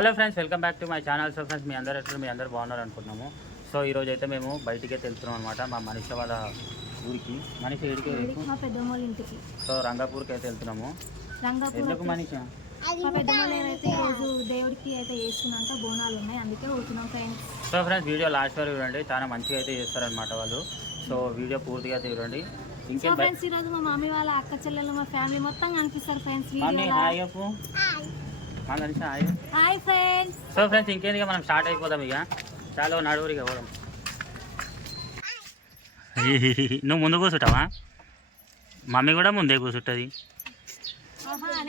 Hello friends, welcome back to my channel. So friends, మీ అందరూ బాగున్నారు అనుకుంటున్నాము. సో ఈరోజు అయితే మేము బయటికి వెళ్తున్నాం అనమాట. మా మనిషి వాళ్ళ ఊరికి. మనిషి ఏడికి మా పెద్దమ్మ ఇంటికి. సో రంగాపూర్కి అయితే వెళ్తున్నాము. ఎందుకు మనిషి? మా పెద్దమ్మ అయితే ఈరోజు దేవుడికి అయితే చేస్తున్నంత బోనాలు ఉన్నాయి, అందుకే పోతున్నాం friends. So friends, video last వరకు చూడండి. చాలా మంచిగా అయితే చేస్తారనమాట వాళ్ళు. సో వీడియో పూర్తిగా అయితే చూడండి. ఇంకేం ఫ్రెండ్స్, ఈరోజు మా మమ్మీ వాళ్ళ అక్క చెల్లెలు మా ఫ్యామిలీ మొత్తం కనిపిస్తారు friends. Hi friends. So friends, ఇంకేంది మనం స్టార్ట్ అయిపోదాం. ఇక చాలా నడువురిగా పోదాం. నువ్వు ముందు కూర్చుంటావా? మమ్మీ కూడా ముందే కూర్చుంటుంది.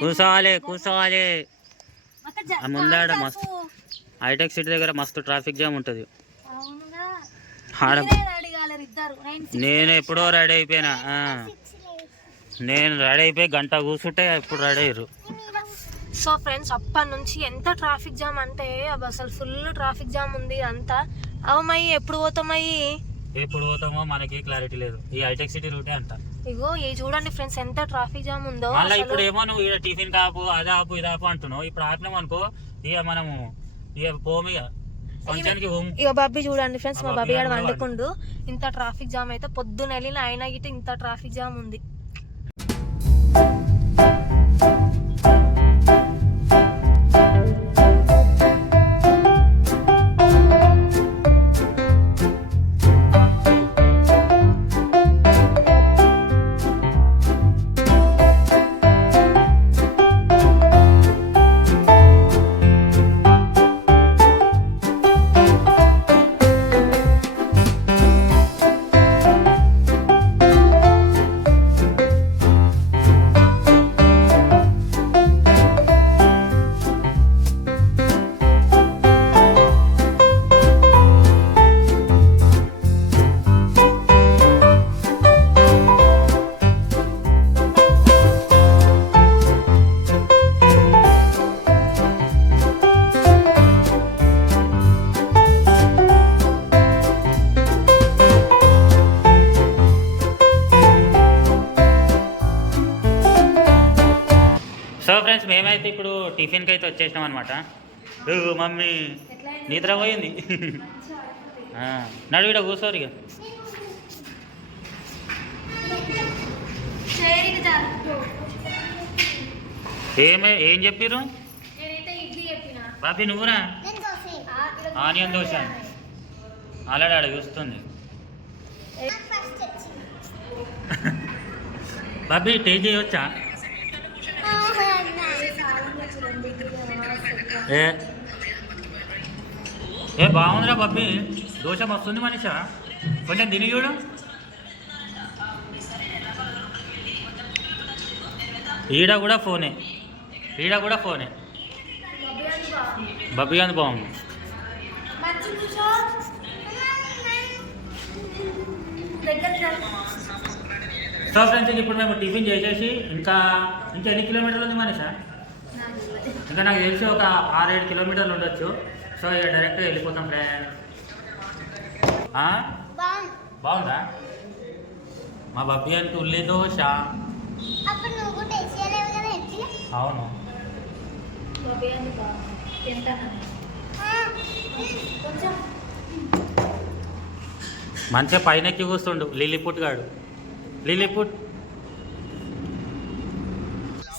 కూర్చోవాలి. ముందాడ మస్తు హైటెక్ సిటీ దగ్గర మస్తు ట్రాఫిక్ జామ్ ఉంటుంది. నేను ఎప్పుడో రెడీ అయిపోయినా. నేను రెడీ అయిపోయి గంట కూర్చుంటే ఎప్పుడు రెడీ అయ్యారు. సో ఫ్రెండ్స్, అప్పటి నుంచి ఎంత ట్రాఫిక్ జామ్ అంటే అసలు ఫుల్ ట్రాఫిక్ జామ్ ఉంది అంతా. అవమయ్యి ఎప్పుడు పోతామో మనకి క్లారిటీ లేదు. ఈ హైటెక్ సిటీ రూటే అంట. ఇగో ఈ చూడండి ఫ్రెండ్స్, ఎంత ట్రాఫిక్ జామ్ ఉందో. మళ్ళీ ఇప్పుడు ఏమో నువ్వు ఇక్కడ టిఫిన్ కాపు అది ఆపు ఇది ఆపు అంటున్నావు. ఇప్పుడు ఆపినాం అనుకో, ఇక మనము ఇక పోము. ఇక బాబీ చూడండి ఫ్రెండ్స్, మా బాబీ గారు వండుకుండు. ఇంత ట్రాఫిక్ జామ్ అయితే పొద్దున వెళ్ళిన అయినా గిట్ట ఇంత ట్రాఫిక్ జామ్ ఉంది. సో ఫ్రెండ్స్, మేమైతే ఇప్పుడు టిఫిన్కి అయితే వచ్చేసినాం అనమాట. మమ్మీ నిద్ర పోయింది. నడు ఇక్కడ కూర్చోరు. ఇక ఏం చెప్పిర్రు బాబీ? నువ్వురా ఆనియన్ దోశ ఆల్రెడీ ఆడ చూస్తుంది. బాబీ టేస్ట్ చేయవచ్చా? ఏ బాగుందిరా బాబీ, దోశ మస్తుంది. మనిషా కొంచెం తిని చూడు. ఈడ కూడా ఫోనే బబ్బీ అని బాగుంది. సో ఫ్రెండ్స్, ఇప్పుడు మేము టిఫిన్ చేసేసి ఇంకా ఎన్ని కిలోమీటర్లు ఉంది మనిషా? ఇంకా నాకు తెలిసి ఒక 6-7 కిలోమీటర్లు ఉండొచ్చు. సో ఇక డైరెక్ట్గా వెళ్ళిపోతాం ఫ్రెండ్స్. బాగుందా మా బబ్బీ అంటే? ఉల్లి దోశ. అవును, మంచిగా పైన ఎక్కి కూర్చుండు లిల్లీపుట్ గాడు.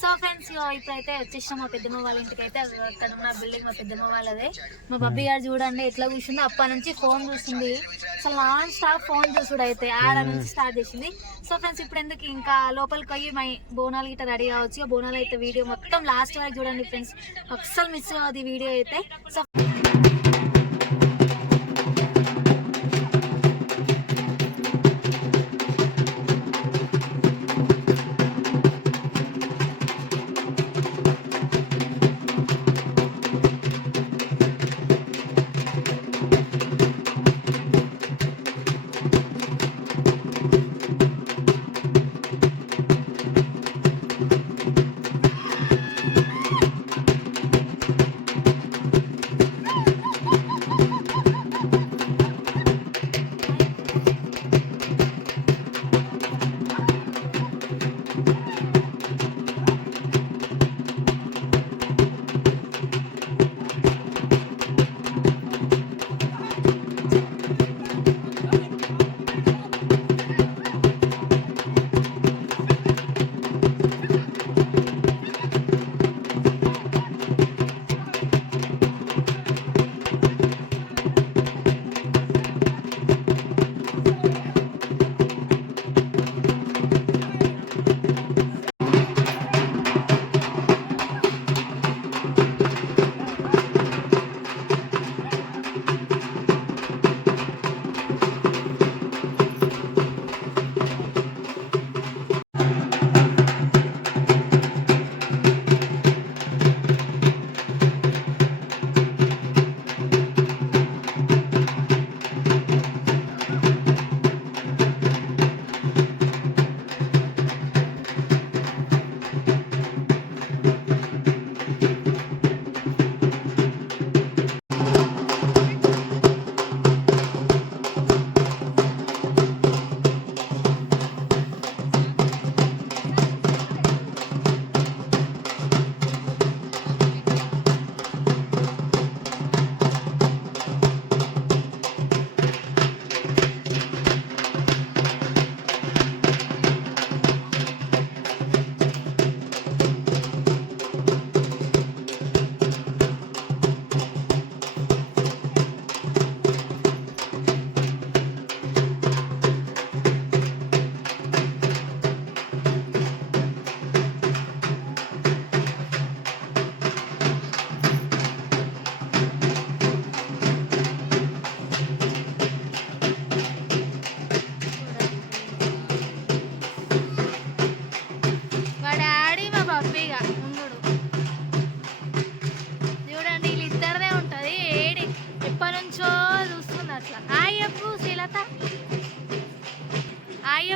సో ఫ్రెండ్స్, ఇప్పుడైతే వచ్చేసాం మా పెద్దమ్మ వాళ్ళ ఇంటికి. అయితే అక్కడ ఉన్న బిల్డింగ్ మా పెద్దమ్మ వాళ్ళదే. మా బబ్బీ గారు చూడండి ఎట్లా కూర్చుంది. అప్పటి నుంచి ఫోన్ చూస్తుంది. అసలు నాన్ స్టాప్ ఫోన్ చూసుడు అయితే ఆడ నుంచి స్టార్ట్ చేసింది. సో ఫ్రెండ్స్, ఇప్పుడు ఎందుకు ఇంకా లోపలికి పోయి మా బోనాలు గిట్ట రెడీ కావచ్చు. బోనాలు అయితే వీడియో మొత్తం లాస్ట్ వరకు చూడండి ఫ్రెండ్స్, అస్సలు మిస్ అవ్వదు వీడియో అయితే. సో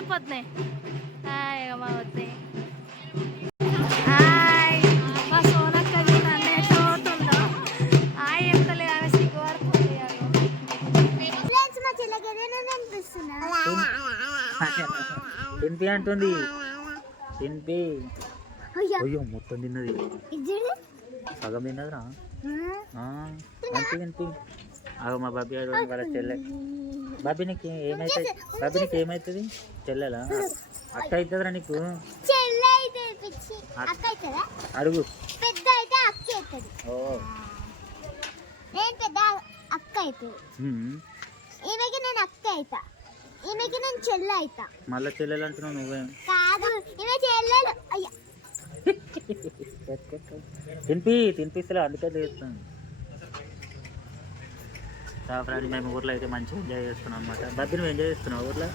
చెప్పొద్దునే హాయ్ మా వద్దే హాయ్ మా సోనక్క చూడండి చోటుందో హాయ్ చెప్తలే ఆమె సిగ్గు పడుతుంది తినిపి అంటుంది తినిపి అయ్యో మొత్తం తిన్నది సగం తిన్నదిరా మంచిగా తినిపి అగో మా బాబీ వాళ్ళ చెల్లె బాబీ నీకు ఏమవుతుంది బాబీ నీకు ఏమవుతుంది చెల్లెలా అక్క అవుతుందిరా నీకు అడుగు పెద్ద అయితే అక్క అవుతుంది ఓ నేను పెద్ద అక్క అవుతుంది ఈమెకి నేను అక్క అవుతా ఈమెకి నేను చెల్లె అవుతా మళ్ళీ చెల్లెలు అంటున్నావు నువ్వే కాదు ఈమె చెల్లెలు అయ్యా తినిపిస్తలే అందుకే చేస్తాను ఫ్రెండ్స్ మేము ఊర్లో అయితే మంచిగా ఎంజాయ్ చేస్తున్నాం అనమాట బాబీ నువ్వు ఎంజాయ్ చేస్తున్నావు ఊర్లో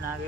నాకేమో